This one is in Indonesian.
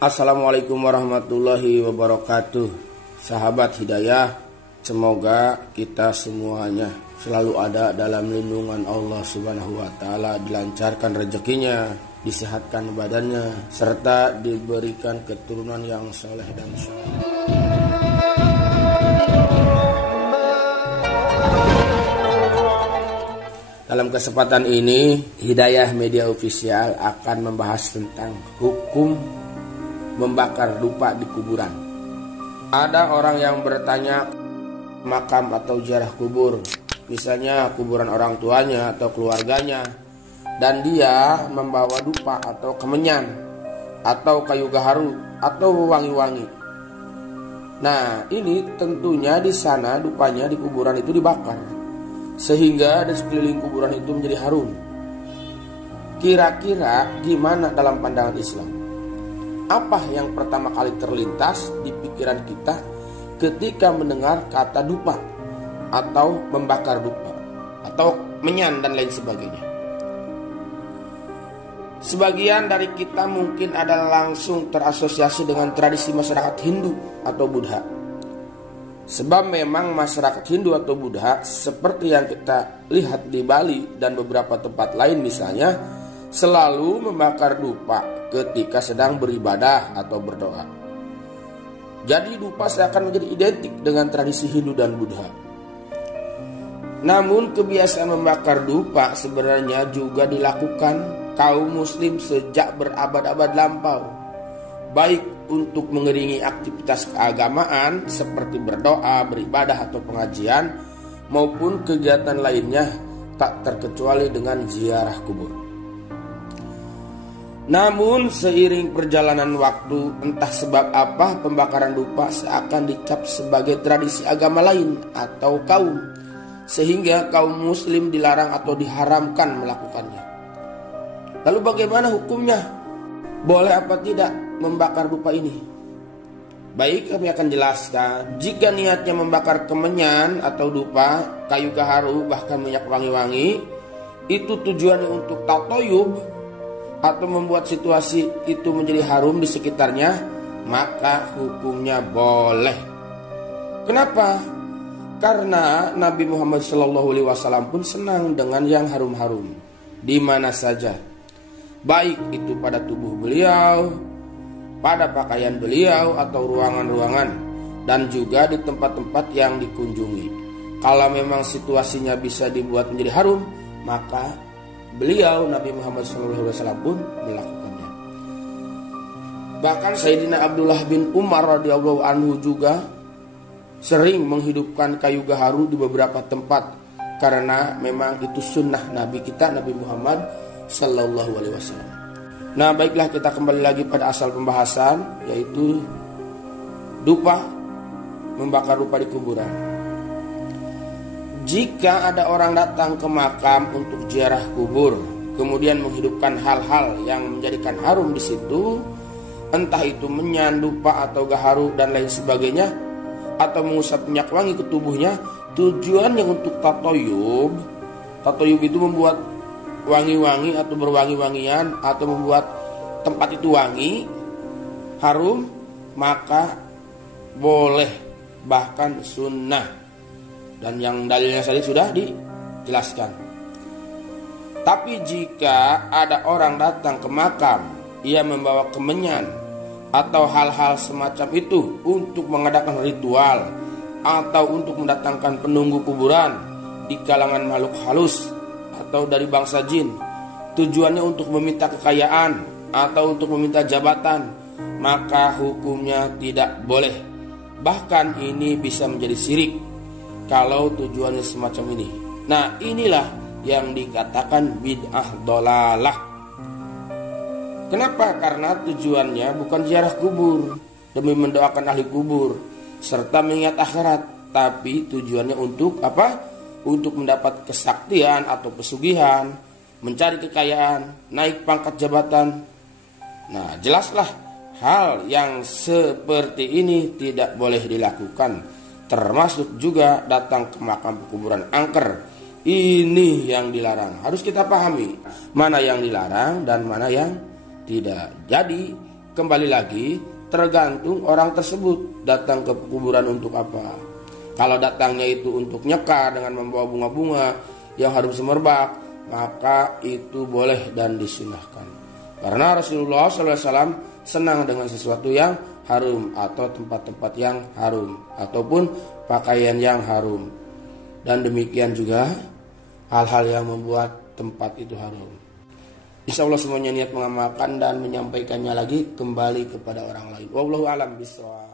Assalamualaikum warahmatullahi wabarakatuh. Sahabat hidayah, semoga kita semuanya selalu ada dalam lindungan Allah Subhanahu wa taala, dilancarkan rezekinya, disehatkan badannya, serta diberikan keturunan yang soleh dan syahid. Dalam kesempatan ini, Hidayah Media Official akan membahas tentang hukum membakar dupa di kuburan. Ada orang yang bertanya makam atau ziarah kubur, misalnya kuburan orang tuanya atau keluarganya, dan dia membawa dupa atau kemenyan atau kayu gaharu atau wangi-wangi. Nah, ini tentunya di sana dupanya di kuburan itu dibakar, sehingga di sekeliling kuburan itu menjadi harum. Kira-kira gimana dalam pandangan Islam? Apa yang pertama kali terlintas di pikiran kita ketika mendengar kata dupa atau membakar dupa atau menyan dan lain sebagainya? Sebagian dari kita mungkin adalah langsung terasosiasi dengan tradisi masyarakat Hindu atau Buddha. Sebab memang masyarakat Hindu atau Buddha seperti yang kita lihat di Bali dan beberapa tempat lain misalnya, selalu membakar dupa ketika sedang beribadah atau berdoa. Jadi dupa seakan menjadi identik dengan tradisi Hindu dan Buddha. Namun kebiasaan membakar dupa sebenarnya juga dilakukan kaum muslim sejak berabad-abad lampau, baik untuk mengiringi aktivitas keagamaan seperti berdoa, beribadah atau pengajian, maupun kegiatan lainnya, tak terkecuali dengan ziarah kubur. Namun seiring perjalanan waktu, entah sebab apa, pembakaran dupa seakan dicap sebagai tradisi agama lain atau kaum, sehingga kaum muslim dilarang atau diharamkan melakukannya. Lalu bagaimana hukumnya? Boleh apa tidak membakar dupa ini? Baik, kami akan jelaskan. Jika niatnya membakar kemenyan atau dupa, kayu gaharu, bahkan minyak wangi-wangi, itu tujuannya untuk tatoyub atau membuat situasi itu menjadi harum di sekitarnya, maka hukumnya boleh. Kenapa? Karena Nabi Muhammad SAW pun senang dengan yang harum-harum di mana saja, baik itu pada tubuh beliau, pada pakaian beliau atau ruangan-ruangan, dan juga di tempat-tempat yang dikunjungi. Kalau memang situasinya bisa dibuat menjadi harum, maka beliau Nabi Muhammad SAW pun melakukannya. Bahkan Sayyidina Abdullah bin Umar radhiyallahu anhu juga sering menghidupkan kayu gaharu di beberapa tempat, karena memang itu sunnah Nabi kita, Nabi Muhammad SAW. Nah, baiklah, kita kembali lagi pada asal pembahasan, yaitu dupa, membakar dupa di kuburan. Jika ada orang datang ke makam untuk ziarah kubur, kemudian menghidupkan hal-hal yang menjadikan harum di situ, entah itu menyan, dupa atau gaharu dan lain sebagainya, atau mengusap minyak wangi ke tubuhnya, tujuannya untuk tatoyub. Tatoyub itu membuat wangi-wangi atau berwangi-wangian atau membuat tempat itu wangi, harum, maka boleh, bahkan sunnah. Dan yang dalilnya tadi sudah dijelaskan. Tapi jika ada orang datang ke makam, ia membawa kemenyan atau hal-hal semacam itu untuk mengadakan ritual atau untuk mendatangkan penunggu kuburan di kalangan makhluk halus atau dari bangsa jin, tujuannya untuk meminta kekayaan atau untuk meminta jabatan, maka hukumnya tidak boleh. Bahkan ini bisa menjadi syirik kalau tujuannya semacam ini. Nah, inilah yang dikatakan bid'ah dolalah. Kenapa? Karena tujuannya bukan ziarah kubur demi mendoakan ahli kubur serta mengingat akhirat, tapi tujuannya untuk apa? Untuk mendapat kesaktian atau pesugihan, mencari kekayaan, naik pangkat jabatan. Nah, jelaslah hal yang seperti ini tidak boleh dilakukan. Termasuk juga datang ke makam kuburan angker. Ini yang dilarang. Harus kita pahami mana yang dilarang dan mana yang tidak. Jadi kembali lagi tergantung orang tersebut datang ke kuburan untuk apa. Kalau datangnya itu untuk nyekar dengan membawa bunga-bunga yang harum semerbak, maka itu boleh dan disunahkan. Karena Rasulullah SAW senang dengan sesuatu yang harum atau tempat-tempat yang harum ataupun pakaian yang harum. Dan demikian juga hal-hal yang membuat tempat itu harum. Insya Allah semuanya niat mengamalkan dan menyampaikannya lagi kembali kepada orang lain. Wallahu a'lam bishawab.